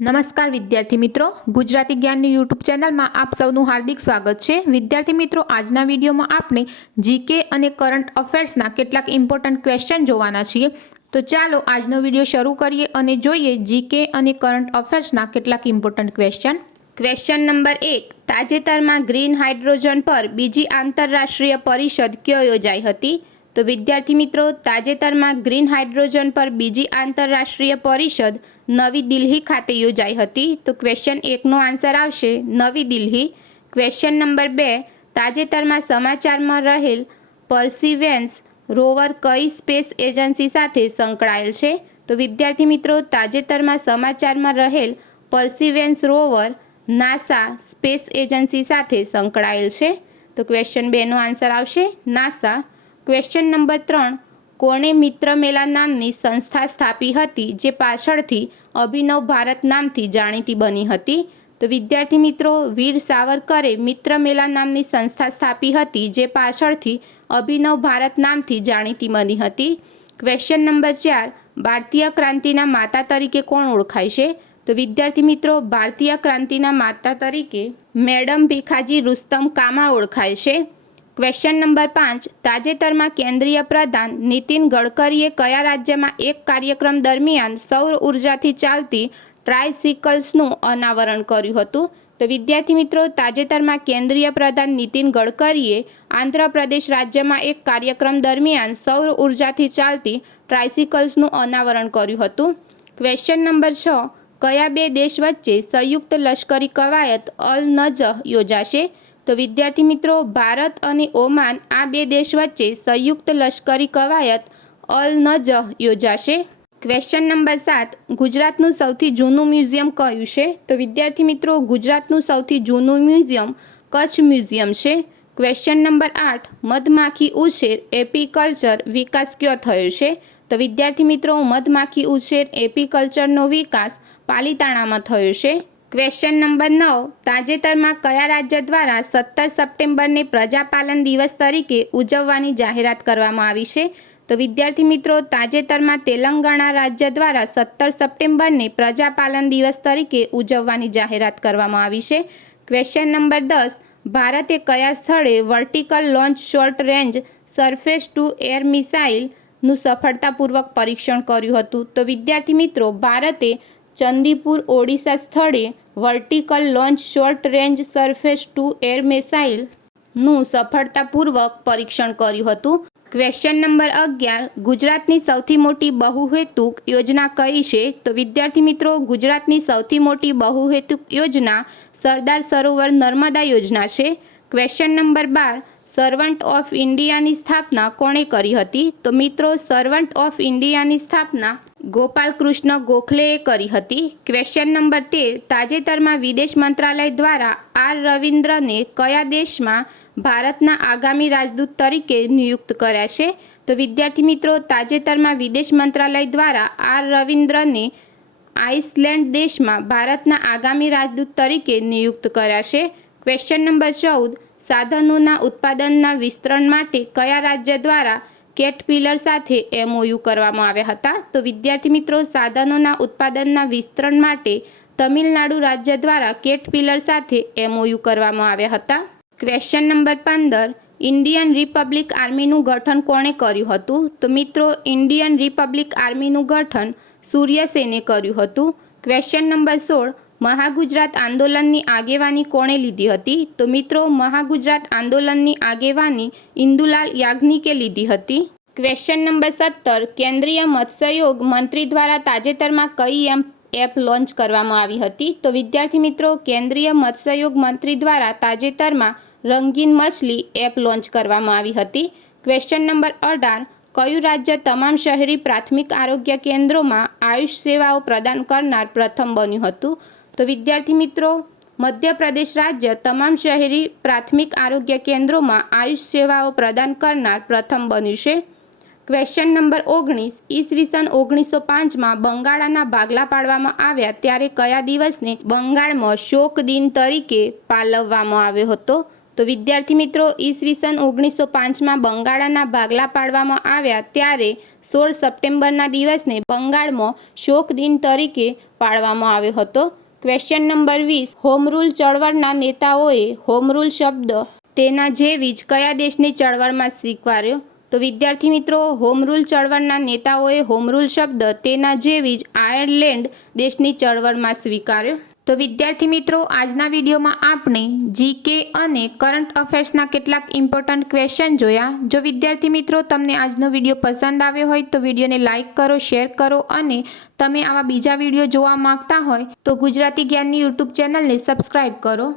નમસ્કાર વિદ્યાર્થી મિત્રો, ગુજરાતી જ્ઞાનની યુટ્યુબ ચેનલમાં આપ સૌનું હાર્દિક સ્વાગત છે। વિદ્યાર્થી મિત્રો, આજના વિડીયોમાં આપણે જીકે અને કરંટ અફેર્સના કેટલાક ઇમ્પોર્ટન્ટ ક્વેશ્ચન જોવાના છીએ। તો ચાલો આજનો વિડીયો શરૂ કરીએ અને જોઈએ જીકે અને કરંટ અફેર્સના કેટલાક ઇમ્પોર્ટન્ટ ક્વેશ્ચન। ક્વેશ્ચન નંબર 1, તાજેતરમાં ગ્રીન હાઇડ્રોજન પર બીજી આંતરરાષ્ટ્રીય પરિષદ ક્યાં યોજાઈ હતી? તો વિદ્યાર્થી મિત્રો, તાજેતરમાં ગ્રીન હાઇડ્રોજન પર બીજી આંતરરાષ્ટ્રીય પરિષદ નવી દિલ્હી ખાતે યોજાઈ હતી। તો ક્વેશ્ચન 1નો આન્સર આવશે નવી દિલ્હી। ક્વેશ્ચન નંબર 2, તાજેતરમાં સમાચારમાં રહેલ પર્સિવેન્સ રોવર કઈ સ્પેસ એજન્સી સાથે સંકળાયેલ છે? તો વિદ્યાર્થી મિત્રો, તાજેતરમાં સમાચારમાં રહેલ પર્સિવેન્સ રોવર નાસા સ્પેસ એજન્સી સાથે સંકળાયેલ છે। તો ક્વેશ્ચન 2નો આન્સર આવશે નાસા। ક્વેશ્ચન નંબર 3, કોણે મિત્ર મેલા નામની સંસ્થા સ્થાપી હતી જે પાછળથી અભિનવ ભારત નામથી જાણીતી બની હતી? તો વિદ્યાર્થી મિત્રો, વીર સાવરકરે મિત્ર મેલા નામની સંસ્થા સ્થાપી હતી જે પાછળથી અભિનવ ભારત નામથી જાણીતી બની હતી। ક્વેશ્ચન નંબર 4, ભારતીય ક્રાંતિના માતા તરીકે કોણ ઓળખાય છે? તો વિદ્યાર્થી મિત્રો, ભારતીય ક્રાંતિના માતા તરીકે મેડમ ભીખાજી રુસ્તમ કામા ઓળખાય છે। ક્વેશ્ચન નંબર 5, તાજેતરમાં કેન્દ્રીય પ્રધાન નીતિન ગડકરીએ કયા રાજ્યમાં એક કાર્યક્રમ દરમિયાન સૌર ઉર્જાથી ચાલતી ટ્રાયસિકલ્સનું અનાવરણ કર્યું હતું? તો વિદ્યાર્થી મિત્રો, તાજેતરમાં કેન્દ્રીય પ્રધાન નીતિન ગડકરીએ આંધ્રપ્રદેશ રાજ્યમાં એક કાર્યક્રમ દરમિયાન સૌર ઉર્જાથી ચાલતી ટ્રાયસિકલ્સનું અનાવરણ કર્યું હતું। ક્વેશ્ચન નંબર 6, કયા બે દેશ વચ્ચે સંયુક્ત લશ્કરી કવાયત અલ નજહ યોજાશે? તો વિદ્યાર્થી મિત્રો, ભારત અને ઓમાન આ બે દેશ વચ્ચે સંયુક્ત લશ્કરી કવાયત અલ નજહ યોજાશે। ક્વેશ્ચન નંબર 7, ગુજરાતનું સૌથી જૂનું મ્યુઝિયમ કયું છે? તો વિદ્યાર્થી મિત્રો, ગુજરાતનું સૌથી જૂનું મ્યુઝિયમ કચ્છ મ્યુઝિયમ છે। ક્વેશ્ચન નંબર 8, મધમાખી ઉછેર એપીકલ્ચર વિકાસ ક્યાં થયો છે? તો વિદ્યાર્થી મિત્રો, મધમાખી ઉછેર એપીકલ્ચરનો વિકાસ પાલીતાણામાં થયો છે। ક્વેશ્ચન નંબર 9, તાજેતરમાં કયા રાજ્ય દ્વારા 17 સપ્ટેમ્બરને પ્રજાપાલન દિવસ તરીકે ઉજવવાની જાહેરાત કરવામાં આવી છે? તો વિદ્યાર્થી મિત્રો, તાજેતરમાં તેલંગાણા રાજ્ય દ્વારા 17 સપ્ટેમ્બરને પ્રજાપાલન દિવસ તરીકે ઉજવવાની જાહેરાત કરવામાં આવી છે। ક્વેશ્ચન નંબર 10, ભારતે કયા સ્થળે vertical launch short range surface to air મિસાઇલનું સફળતાપૂર્વક પરીક્ષણ કર્યું હતું? તો વિદ્યાર્થી મિત્રો, ભારતે ચંદીપુર ઓડિશા સ્થળે vertical launch short range surface to air મિસાઇલનું સફળતાપૂર્વક પરીક્ષણ કર્યું હતું। ક્વેશ્ચન નંબર 11, ગુજરાતની સૌથી મોટી બહુહેતુક યોજના કઈ છે? તો વિદ્યાર્થી મિત્રો, ગુજરાતની સૌથી મોટી બહુહેતુક યોજના સરદાર સરોવર નર્મદા યોજના છે। ક્વેશ્ચન નંબર 12, સર્વન્ટ ઓફ ઇન્ડિયાની સ્થાપના કોણે કરી હતી? તો મિત્રો, સર્વન્ટ ઓફ ઇન્ડિયાની સ્થાપના ગોપાલ કૃષ્ણ ગોખલેએ કરી હતી। ક્વેશ્ચન નંબર 13, તાજેતરમાં વિદેશ મંત્રાલય દ્વારા આર રવિન્દ્રને કયા દેશમાં ભારતના આગામી રાજદૂત તરીકે નિયુક્ત કર્યા છે? તો વિદ્યાર્થી મિત્રો, તાજેતરમાં વિદેશ મંત્રાલય દ્વારા આર રવિન્દ્રને આઇસલેન્ડ દેશમાં ભારતના આગામી રાજદૂત તરીકે નિયુક્ત કર્યા છે। ક્વેશ્ચન નંબર 14, સાધનોના ઉત્પાદનના વિસ્તરણ માટે કયા રાજ્ય દ્વારા કેટરપિલર સાથે એમઓયુ કરવામાં આવ્યા હતા? તો વિદ્યાર્થી મિત્રો, સાધનોના ઉત્પાદનના વિસ્તરણ માટે તમિલનાડુ રાજ્ય દ્વારા કેટરપિલર સાથે એમઓયુ કરવામાં આવ્યા હતા। ક્વેશ્ચન નંબર 15, ઇન્ડિયન રિપબ્લિક આર્મીનું ગઠન કોણે કર્યું હતું? તો મિત્રો, ઇન્ડિયન રિપબ્લિક આર્મીનું ગઠન સૂર્ય સેને કર્યું હતું। ક્વેશ્ચન નંબર 16, મહાગુજરાત આંદોલનની આગેવાની કોણે લીધી હતી? તો મિત્રો, મહાગુજરાત આંદોલનની આગેવાની ઇન્દુલાલ યાજ્ઞિકે લીધી હતી। ક્વેશ્ચન નંબર 17, કેન્દ્રીય મત્સ્યોગ મંત્રી દ્વારા તાજેતરમાં કઈ એપ લોન્ચ કરવામાં આવી હતી? તો વિદ્યાર્થી મિત્રો, કેન્દ્રીય મત્સ્યોગ મંત્રી દ્વારા તાજેતરમાં રંગીન મછલી એપ લોન્ચ કરવામાં આવી હતી। ક્વેશ્ચન નંબર 18, કયું રાજ્ય તમામ શહેરી પ્રાથમિક આરોગ્ય કેન્દ્રોમાં આયુષ સેવાઓ પ્રદાન કરનાર પ્રથમ બન્યું હતું? તો વિદ્યાર્થી મિત્રો, મધ્યપ્રદેશ રાજ્ય તમામ શહેરી પ્રાથમિક આરોગ્ય કેન્દ્રોમાં આયુષ સેવાઓ પ્રદાન કરનાર પ્રથમ બન્યું છે। ક્વેશ્ચન નંબર 19, ઈસવીસન 1905માં બંગાળના ભાગલા પાડવામાં આવ્યા ત્યારે કયા દિવસને બંગાળમાં શોક દિન તરીકે પાલવવામાં આવ્યો હતો? તો તો વિદ્યાર્થી મિત્રો, ઈસવીસન 1905માં બંગાળના ભાગલા પાડવામાં આવ્યા ત્યારે 16 સપ્ટેમ્બરના દિવસને બંગાળમાં શોક દિન તરીકે પાળવામાં આવ્યો હતો. Question number 20. હોમ રૂલ ચળવળના નેતાઓએ હોમ રૂલ શબ્દ તેના જેવી જ કયા દેશની ચળવળમાં સ્વીકાર્યો? તો વિદ્યાર્થી મિત્રો, હોમ રૂલ ચળવળના નેતાઓએ હોમ રૂલ શબ્દ તેના જેવી જ આયર્લેન્ડ દેશની ચળવળમાં સ્વીકાર્યો. તો વિદ્યાર્થી મિત્રો, આજના વિડીયોમાં આપણે જીકે અને કરંટ અફેર્સના કેટલાક ઇમ્પોર્ટન્ટ ક્વેશ્ચન જોયા. જો વિદ્યાર્થી મિત્રો તમને આજનો વિડીયો પસંદ આવ્યો હોય તો વિડીયોને લાઇક કરો, શેર કરો અને તમે આવા બીજા વિડીયો જોવા માંગતા હોય તો ગુજરાતી જ્ઞાનની યુટ્યુબ ચેનલને સબસ્ક્રાઇબ કરો.